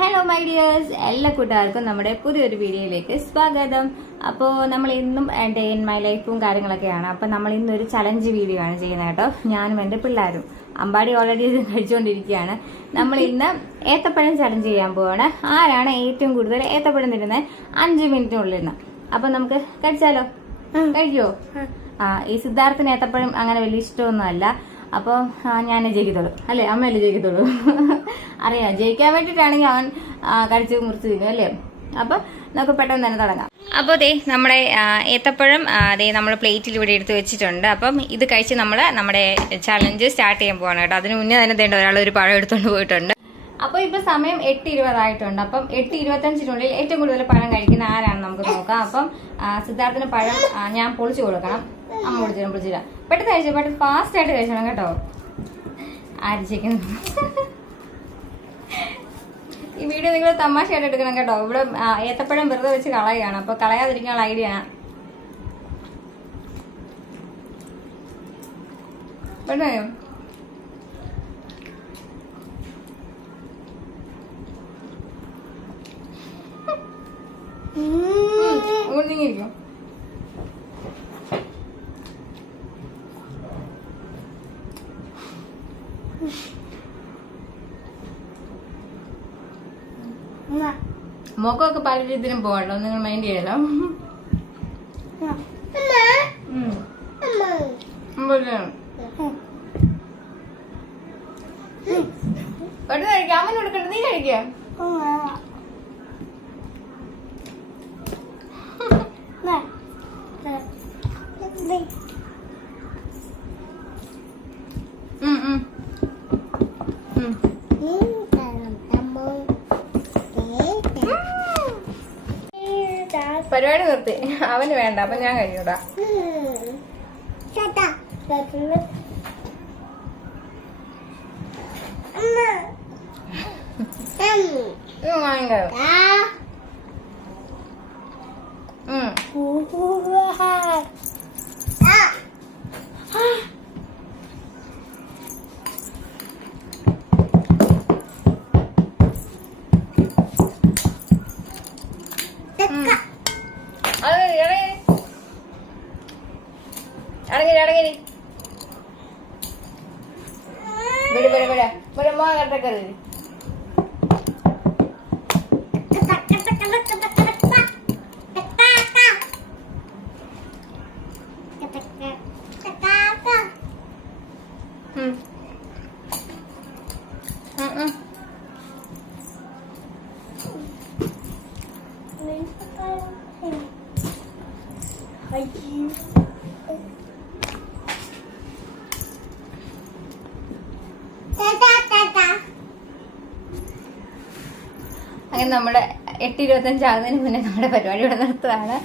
Hello my dears എല്ലാ കൂട്ടുകാർക്കും നമ്മുടെ പുതിയൊരു വീഡിയോയിലേക്ക് സ്വാഗതം. അപ്പോൾ നമ്മൾ ഇന്നും ഡേ ഇൻ മൈ ലൈഫും കാര്യങ്ങളൊക്കെയാണ്. അപ്പോൾ നമ്മൾ ഇന്നൊരു ചലഞ്ച് വീഡിയോ ആണ് ചെയ്യുന്നത് കേട്ടോ. ഞാനും എന്റെ പിള്ളേരും അമ്പാടി ഓൾറെഡി ഇത് കഴിച്ചുകൊണ്ടിരിക്കുകയാണ് നമ്മൾ ഇന്ന് ഏത്തപ്പഴം ചലഞ്ച് ചെയ്യാൻ പോവാണ്. ആരാണ് ഏറ്റവും കൂടുതൽ ഏത്തപ്പഴം തരുന്നത് അഞ്ച് മിനിറ്റിനുള്ളിൽ നിന്ന്. അപ്പോൾ നമുക്ക് കഴിച്ചാലോ? കഴിക്കുമോ ആ. ഈ സിദ്ധാർത്ഥിന് ഏത്തപ്പഴം അങ്ങനെ വലിയ ഇഷ്ടമൊന്നുമല്ല. അപ്പോൾ ഞാൻ ജയിക്കത്തുള്ളൂ. അല്ലേ? അമ്മയല്ലേ ജയിക്കത്തുള്ളൂ? അറിയാം. ജയിക്കാൻ വേണ്ടിയിട്ടാണെങ്കിൽ അവൻ കഴിച്ച് മുറിച്ച് തിന്നും അല്ലേ? അപ്പോൾ നമുക്ക് പെട്ടെന്ന് തന്നെ തുടങ്ങാം. അപ്പോൾ ദേ നമ്മുടെ ഏത്തപ്പഴം ദേ നമ്മൾ പ്ലേറ്റിൽ ഇവിടെ എടുത്ത് വെച്ചിട്ടുണ്ട്. അപ്പം ഇത് കഴിച്ച് നമ്മൾ നമ്മുടെ ചലഞ്ച് സ്റ്റാർട്ട് ചെയ്യാൻ പോവാണ് കേട്ടോ. അതിന് മുന്നേ തന്നെ തേണ്ട ഒരാൾ ഒരു പഴം എടുത്തുകൊണ്ട് പോയിട്ടുണ്ട്. അപ്പോൾ ഇപ്പോൾ സമയം എട്ട് ഇരുപതായിട്ടുണ്ട് അപ്പം എട്ട് ഇരുപത്തഞ്ചിനുള്ളിൽ ഏറ്റവും കൂടുതൽ പഴം കഴിക്കുന്ന ആരാണ് നമുക്ക് നോക്കാം. അപ്പം സിദ്ധാർത്ഥിന് പഴം ഞാൻ പൊളിച്ചു കൊടുക്കണം. അമ്മ പൊളിച്ചു പൊളിച്ചില്ല പെട്ടെന്ന് കഴിച്ചു? പെട്ടെന്ന് ഫാസ്റ്റ് ആയിട്ട് കഴിച്ചണം കേട്ടോ. ആരിച്ചേക്കുന്നു ഈ വീഡിയോ നിങ്ങൾ തമാശയായിട്ട് എടുക്കണം കേട്ടോ. ഇവിടെ ഏത്തപ്പഴം വെറുതെ വെച്ച് കളയുകയാണ്. അപ്പൊ കളയാതിരിക്കാനുള്ള ഐഡിയ പെട്ടെന്ന് ഒന്നിങ്ങിരിക്കും മുഖമൊക്കെ പല രീതിയിലും പോകണ്ടോ നിങ്ങൾ മൈൻഡ് ചെയ്യലോ. പെട്ടെന്ന് കഴിക്കാം. അമ്മ കൊടുക്കണ്ട നീ കഴിക്കാം. പരിപാടി നിർത്തി. അവന് വേണ്ട അപ്പൊ ഞാൻ കഴിയൂടാ. ഉം, വാങ്ങിക്കോ. அடங்கடி அடங்கடி விடு விடு விட. விட மோ. கட்டக்கிறது Thank you. അങ്ങനെ നമ്മുടെ എട്ട് ഇരുപത്തഞ്ച് ആകുന്നതിന് മുന്നേ നമ്മുടെ പരിപാടി ഇവിടെ നിർത്തുകയാണ്.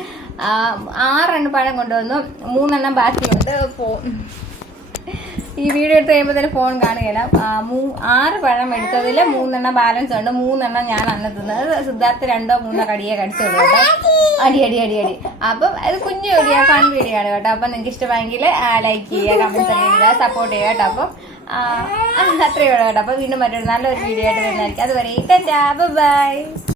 ആറെണ്ണം പഴം കൊണ്ടുവന്നു. മൂന്നെണ്ണം ബാക്കിയുണ്ട്. ഫോൺ ഈ വീഡിയോ എടുത്ത് കഴിയുമ്പോൾ ഫോൺ കാണുകയില്ല. ആറ് പഴം എടുത്തതിൽ മൂന്നെണ്ണം ബാലൻസ് ഉണ്ട്. മൂന്നെണ്ണം ഞാൻ അന്ന് തിന്നത്. സിദ്ധാർത്ഥ രണ്ടോ മൂന്നോ കടിയെ കടിച്ചുള്ളൂ അടി അടി അടി അടി. അപ്പം അത് കുഞ്ഞു വീഡിയോ ഫൺ വീഡിയോ ആണ് കേട്ടോ. അപ്പം നിങ്ങൾക്ക് ഇഷ്ടമായെങ്കിൽ ലൈക്ക് ചെയ്യുക കമൻസ് ചെയ്യുക സപ്പോർട്ട് ചെയ്യുക കേട്ടോ. അപ്പം അത്രയേ ഉള്ളൂ കേട്ടോ. അപ്പൊ വീണ്ടും മറ്റൊരു നല്ലൊരു വീഡിയോ ആയിട്ട് വരുന്നതായിരിക്കും. അതുവരെ ബൈ